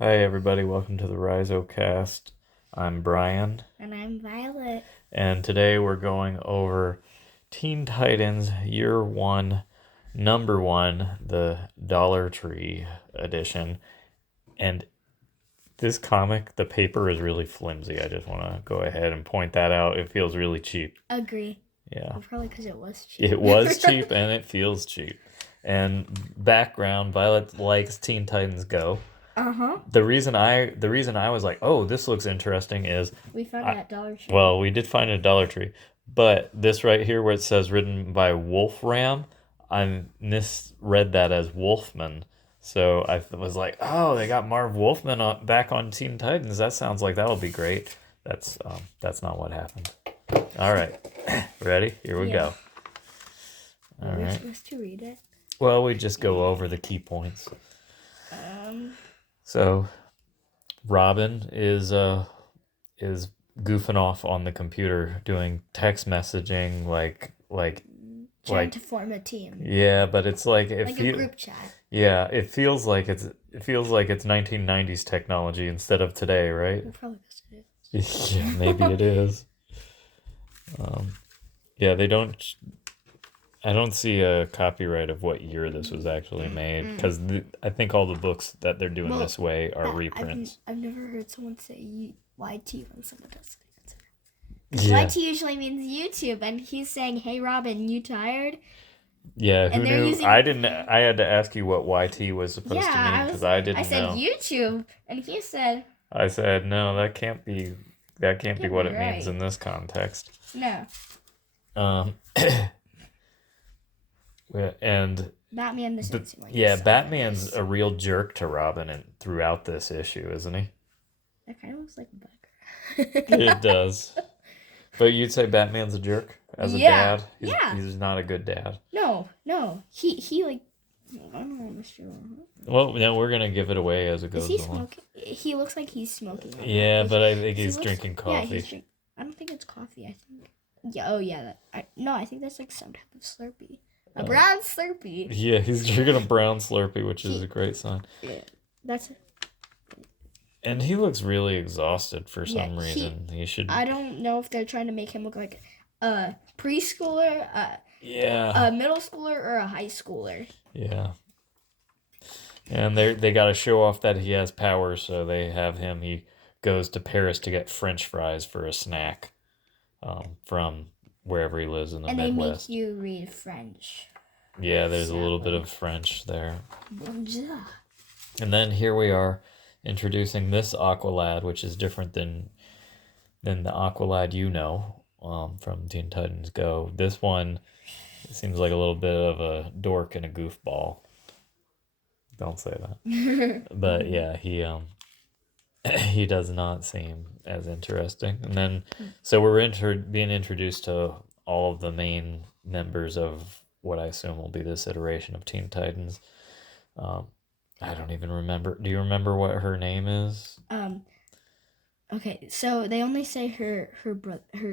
Hi, everybody. Welcome to the RhizoCast. I'm Brian, And I'm Violet. and today we're going over Teen Titans Year 1, Number 1, the Dollar Tree edition. And this comic, the paper is really flimsy. I just want to go ahead and point that out. It feels really cheap. Agree. Yeah. Well, probably because it was cheap. It was cheap and it feels cheap. And background, Violet likes Teen Titans Go. Uh-huh. The reason I was like, oh, this looks interesting is We found it at Dollar Tree. well, we did find it at Dollar Tree, but this right here where it says written by Wolfram, I misread that as Wolfman. So I was like, oh, they got Marv Wolfman back on Teen Titans. That sounds like that'll be great. That's not what happened. All right, ready? Here we go. All We're right. supposed to read it. Well, we just go over the key points. Um, So Robin is goofing off on the computer doing text messaging trying like to form a team. yeah, but it's like Like a group chat. yeah, it feels like it's 1990s technology instead of today, right? We're probably supposed to do it. Yeah, maybe it is. Yeah, I don't see a copyright of what year this was actually made because I think all the books that they're doing Well, this way are reprints. I've never heard someone say YT when someone does it. Yeah, YT usually means YouTube, and he's saying, "Hey, Robin, you tired?" yeah. Who And they're knew? using- I didn't. I had to ask you what YT was supposed to mean because I didn't I said know. YouTube, and he said I said no. That can't be. That can't be Can't what be it means right. in this context. no. Um, and Batman doesn't seem like yeah, he's Batman's selfish. a real jerk to Robin and throughout this issue, isn't he? That kind of looks like Bugger. It does. But you'd say Batman's a jerk as a Yeah, dad? yeah. He's not a good dad. No. He like. I don't know, Mr. Well, now we're going to give it away as it Is goes he along. smoking? He looks like he's smoking. right Yeah, now. but I think He he's looks- drinking Yeah, coffee. he's drink. I don't think it's coffee. I think. Yeah. Oh yeah. I think that's like some type of Slurpee. A brown Slurpee. Yeah, he's drinking a brown Slurpee, which is a great sign. Yeah. That's. And he looks really exhausted for Yeah, some reason. He should. I don't know if they're trying to make him look like a preschooler, Yeah. a middle schooler, or a high schooler. Yeah. And they got to show off that he has power, so they have him. He goes to Paris to get French fries for a snack from wherever he lives in the And they Midwest. make you read French. Yeah, there's a little bit of French there. Bonjour. And then here we are introducing this Aqualad, which is different than the Aqualad you know from Teen Titans Go. This one seems like a little bit of a dork and a goofball. Don't say that. But yeah, he he does not seem as interesting. And then so we're being introduced to all of the main members of what I assume will be this iteration of Teen Titans. I don't even remember. Do you remember what her name is? Okay, so they only say her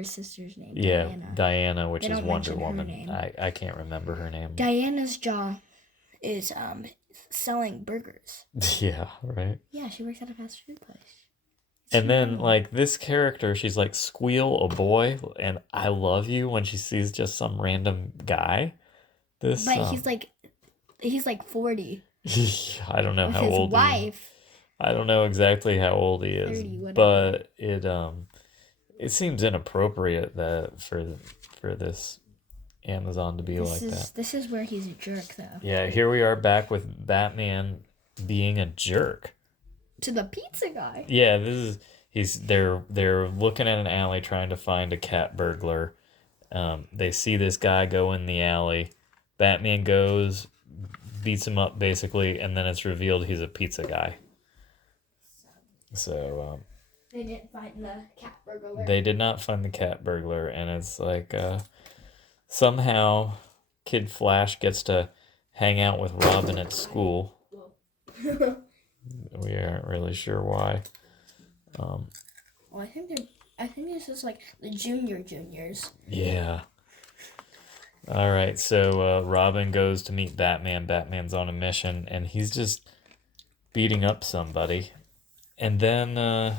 sister's name. Yeah, Diana. Diana, which They is don't Wonder mention her Woman. name. I can't remember her name. Diana's job is selling burgers. Yeah, right. Yeah, she works at a fast food place. And then like this character, she's like Squeal, a boy, and I love you when she sees just some random guy. This But he's like 40 I don't know with how his old wife. I don't know exactly how old he is, 30, whatever. but it seems inappropriate that for this Amazon to be like that. This is where he's a jerk though. Yeah, here we are back with Batman being a jerk. To the pizza guy. Yeah, they're looking at an alley trying to find a cat burglar. They see this guy go in the alley. Batman goes, beats him up basically, and then it's revealed he's a pizza guy. So They didn't find the cat burglar. they did not find the cat burglar, and it's like somehow Kid Flash gets to hang out with Robin at school. We aren't really sure why. Well, I think this is like the juniors. Yeah. All right, so Robin goes to meet Batman. Batman's on a mission, and he's just beating up somebody. And then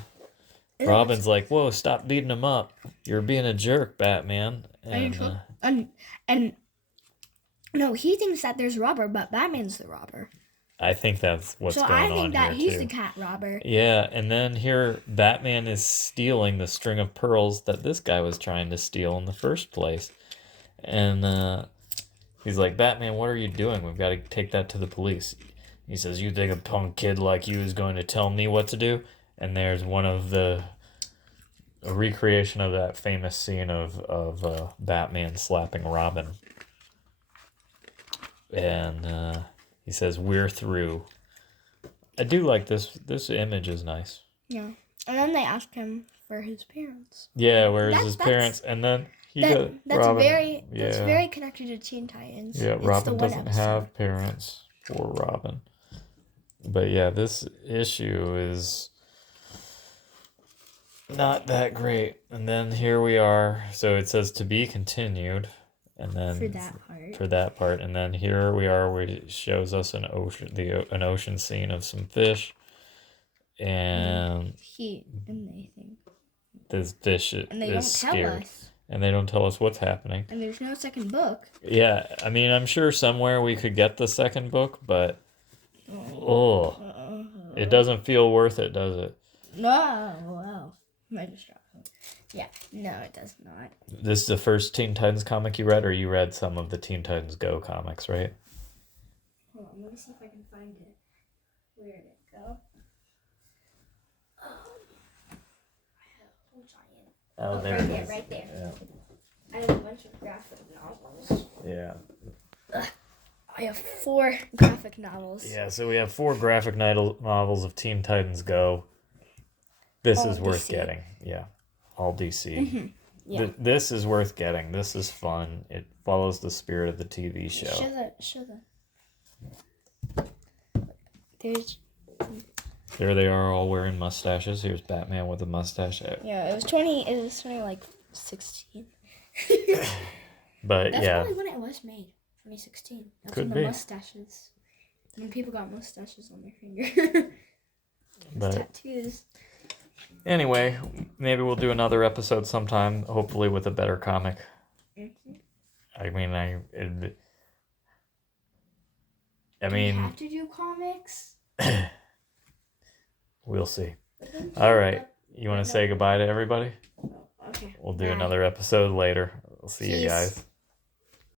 Robin's like, "Whoa, stop beating him up. You're being a jerk, Batman." And no, he thinks that there's a robber, but Batman's the robber. I think that's what's So going on I think that here he's too. the cat robber. Yeah, and then here Batman is stealing the string of pearls that this guy was trying to steal in the first place. And he's like, "Batman, what are you doing? We've got to take that to the police." He says, "You think a punk kid like you is going to tell me what to do?" And there's one of a recreation of that famous scene of Batman slapping Robin. And he says, "We're through." I do like this. This image is nice. Yeah. And then they ask him for his parents. Yeah, where's his parents? And then that's Robin, very connected to Teen Titans. Yeah, It's Robin the one doesn't episode. have parents for Robin. But yeah, this issue is not that great. And then here we are. So it says to be continued. And then for that part. And then here we are where it shows us an ocean scene of some fish. And Heat and they think. This fish and they is don't scared. tell us. And they don't tell us what's happening. And there's no second book. Yeah, I mean, I'm sure somewhere we could get the second book, but it doesn't feel worth it, does it? No, well, my distraction. Yeah, no, it does not. This is the first Teen Titans comic you read, or you read some of the Teen Titans Go comics, right? Hold on, let me see if I can find it. Where did it go? Oh, there right it there, is. right there. Yeah. I have a bunch of graphic novels. Yeah. I have 4 graphic novels. Yeah, so we have 4 graphic novels of Teen Titans Go. This All is worth DC. getting. Yeah. All DC. Mm-hmm. Yeah. This is worth getting. This is fun. It follows the spirit of the TV show. Show the. There they are, all wearing mustaches. Here's Batman with a mustache. Yeah, it was 20 like 16. But That's yeah. probably when it was made. 2016. That's Could when be. the mustaches. When people got mustaches on their finger. But Tattoos. anyway, maybe we'll do another episode sometime, hopefully with a better comic. Mm-hmm. I mean, Do we have to do comics? We'll see. All right. You want to say goodbye to everybody? Okay. We'll do Bye. another episode later. We'll see you Peace. guys.